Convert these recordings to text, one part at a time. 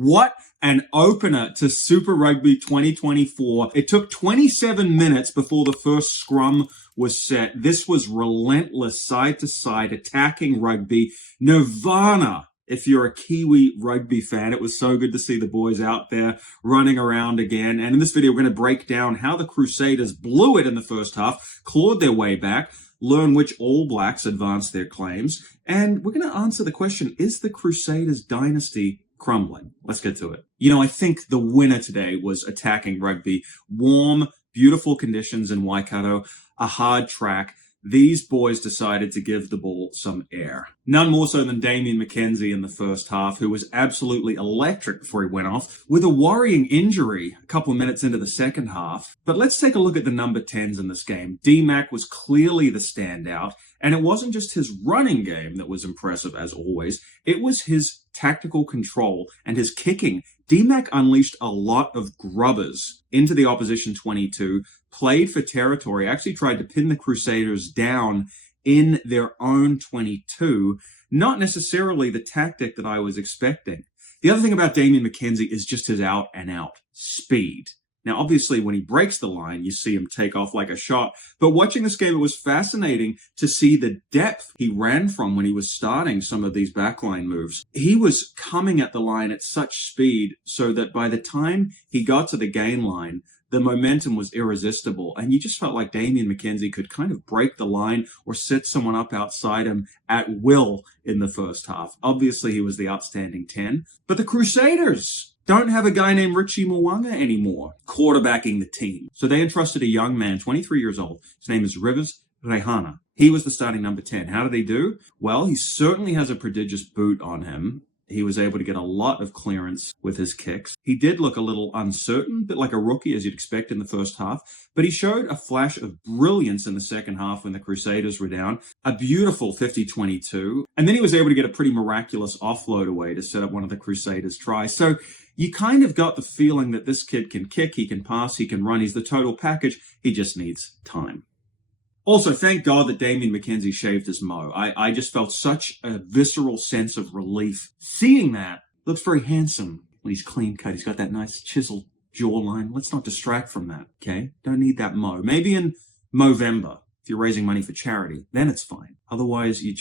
What an opener to Super Rugby 2024. It took 27 minutes before the first scrum was set. This was relentless side-to-side attacking rugby. Nirvana. If you're a Kiwi rugby fan, it was so good to see the boys out there running around again. And in this video, we're going to break down how the Crusaders blew it in the first half, clawed their way back, learn which All Blacks advanced their claims, and we're going to answer the question, is the Crusaders dynasty crumbling? Let's get to it. You know, I think the winner today was attacking rugby. Warm, beautiful conditions in Waikato, a hard track. These boys decided to give the ball some air. None more so than Damian McKenzie in the first half, who was absolutely electric before he went off with a worrying injury a couple of minutes into the second half. But let's take a look at the number 10s in this game. D-Mac was clearly the standout, and it wasn't just his running game that was impressive as always. It was his tactical control and his kicking. D-Mac unleashed a lot of grubbers into the opposition 22, played for territory, actually tried to pin the Crusaders down in their own 22, not necessarily the tactic that I was expecting. The other thing about Damian McKenzie is just his out-and-out speed. Now, obviously, when he breaks the line, you see him take off like a shot. But watching this game, it was fascinating to see the depth he ran from when he was starting some of these backline moves. He was coming at the line at such speed so that by the time he got to the gain line, the momentum was irresistible, and you just felt like Damian McKenzie could kind of break the line or set someone up outside him at will in the first half. Obviously, he was the outstanding 10, but the Crusaders don't have a guy named Richie Mwanga anymore quarterbacking the team. So they entrusted a young man, 23 years old. His name is Rivas Reihana. He was the starting number 10. How did he do? Well, he certainly has a prodigious boot on him. He was able to get a lot of clearance with his kicks. He did look a little uncertain, a bit like a rookie, as you'd expect in the first half, but he showed a flash of brilliance in the second half when the Crusaders were down. A beautiful 50-22, and then he was able to get a pretty miraculous offload away to set up one of the Crusaders' tries. So you kind of got the feeling that this kid can kick, he can pass, he can run, he's the total package. He just needs time. Also, thank God that Damian McKenzie shaved his mo. I just felt such a visceral sense of relief. Seeing that, looks very handsome when he's clean cut. He's got that nice chiseled jawline. Let's not distract from that, okay? Don't need that mo. Maybe in Movember, if you're raising money for charity, then it's fine. Otherwise, you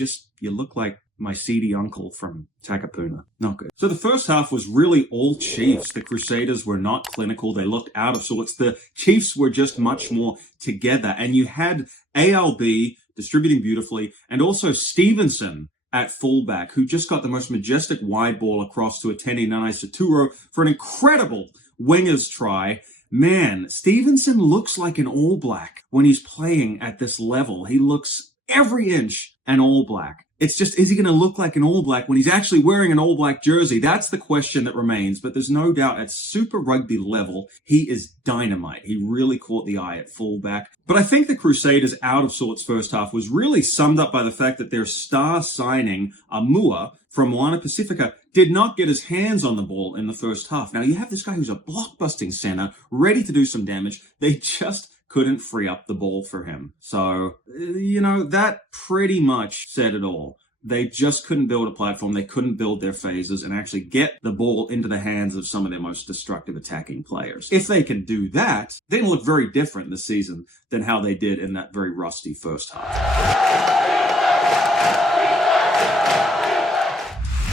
look like my seedy uncle from Takapuna. Not good. So the first half was really all Chiefs. The Crusaders were not clinical. They looked out of sorts. The Chiefs were just much more together. And you had ALB distributing beautifully, and also Stevenson at fullback, who just got the most majestic wide ball across to Atene Nanai-Saturo for an incredible winger's try. Man, Stevenson looks like an All Black when he's playing at this level. He looks every inch an All Black. It's just, is he going to look like an All Black when he's actually wearing an All Black jersey? That's the question that remains. But there's no doubt at Super Rugby level, he is dynamite. He really caught the eye at fullback. But I think the Crusaders' out of sorts first half was really summed up by the fact that their star signing, Amua from Moana Pacifica, did not get his hands on the ball in the first half. Now, you have this guy who's a blockbusting center, ready to do some damage. They just couldn't free up the ball for him. So, you know, that pretty much said it all. They just couldn't build a platform. They couldn't build their phases and actually get the ball into the hands of some of their most destructive attacking players. If they can do that, they can look very different this season than how they did in that very rusty first half.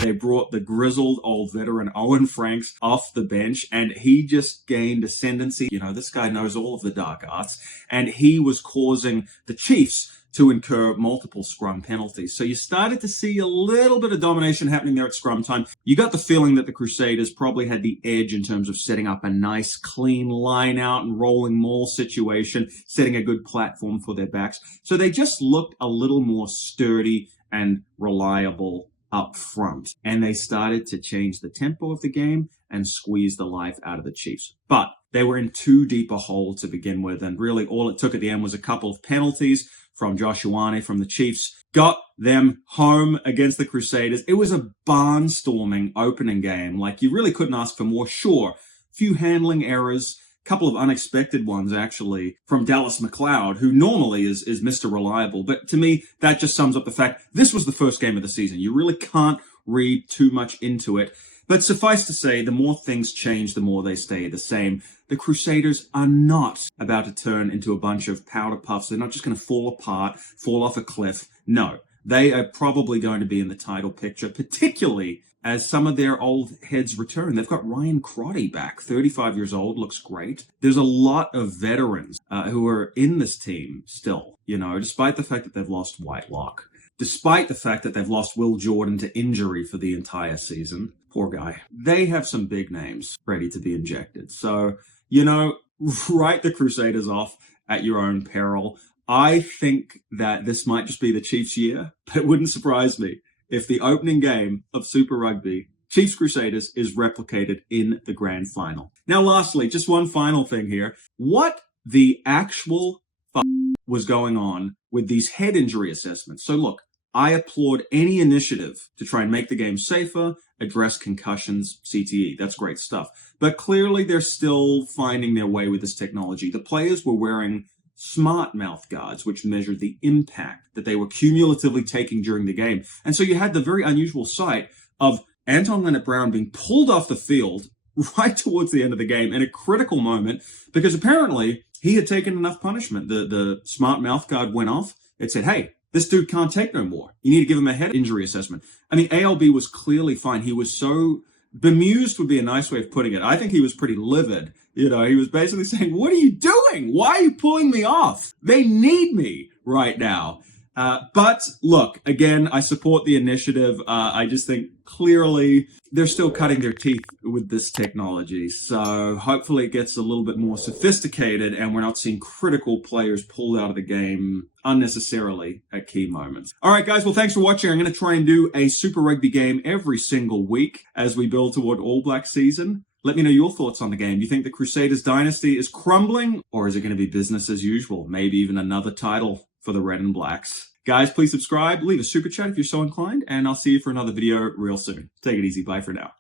They brought the grizzled old veteran Owen Franks off the bench, and he just gained ascendancy. You know, this guy knows all of the dark arts, and he was causing the Chiefs to incur multiple scrum penalties. So you started to see a little bit of domination happening there at scrum time. You got the feeling that the Crusaders probably had the edge in terms of setting up a nice, clean line out and rolling maul situation, setting a good platform for their backs. So they just looked a little more sturdy and reliable up front, and they started to change the tempo of the game and squeeze the life out of the Chiefs. But they were in too deep a hole to begin with, and really all it took at the end was a couple of penalties from Joshuane from the Chiefs, got them home against the Crusaders. It was a barnstorming opening game. Like, you really couldn't ask for more. Sure, few handling errors, couple of unexpected ones, actually, from Dallas McLeod, who normally is Mr. Reliable. But to me, that just sums up the fact this was the first game of the season. You really can't read too much into it. But suffice to say, the more things change, the more they stay the same. The Crusaders are not about to turn into a bunch of powder puffs. They're not just going to fall apart, fall off a cliff. No, they are probably going to be in the title picture, particularly as some of their old heads return. They've got Ryan Crotty back, 35 years old, looks great. There's a lot of veterans who are in this team still, you know, despite the fact that they've lost Whitelock, despite the fact that they've lost Will Jordan to injury for the entire season. Poor guy. They have some big names ready to be injected. So, you know, write the Crusaders off at your own peril. I think that this might just be the Chiefs' year, but it wouldn't surprise me if the opening game of Super Rugby, Chiefs Crusaders, is replicated in the grand final. Now, lastly, just one final thing here. What the actual was going on with these head injury assessments? So look, I applaud any initiative to try and make the game safer, address concussions, CTE. That's great stuff. But clearly they're still finding their way with this technology. The players were wearing smart mouth guards, which measured the impact that they were cumulatively taking during the game. And so you had the very unusual sight of Anton Leonard-Brown being pulled off the field right towards the end of the game in a critical moment, because apparently he had taken enough punishment. The smart mouth guard went off. It said, hey, this dude can't take no more. You need to give him a head injury assessment. I mean, ALB was clearly fine. He was so bemused would be a nice way of putting it. I think he was pretty livid. You know, he was basically saying, what are you doing? Why are you pulling me off? They need me right now. But look, again, I support the initiative. I just think clearly they're still cutting their teeth with this technology. So hopefully it gets a little bit more sophisticated and we're not seeing critical players pulled out of the game unnecessarily at key moments. All right, guys. Well, thanks for watching. I'm going to try and do a Super Rugby game every single week as we build toward All Black season. Let me know your thoughts on the game. Do you think the Crusaders dynasty is crumbling, or is it going to be business as usual? Maybe even another title for the Red and Blacks. Guys, please subscribe, leave a super chat if you're so inclined, and I'll see you for another video real soon. Take it easy. Bye for now.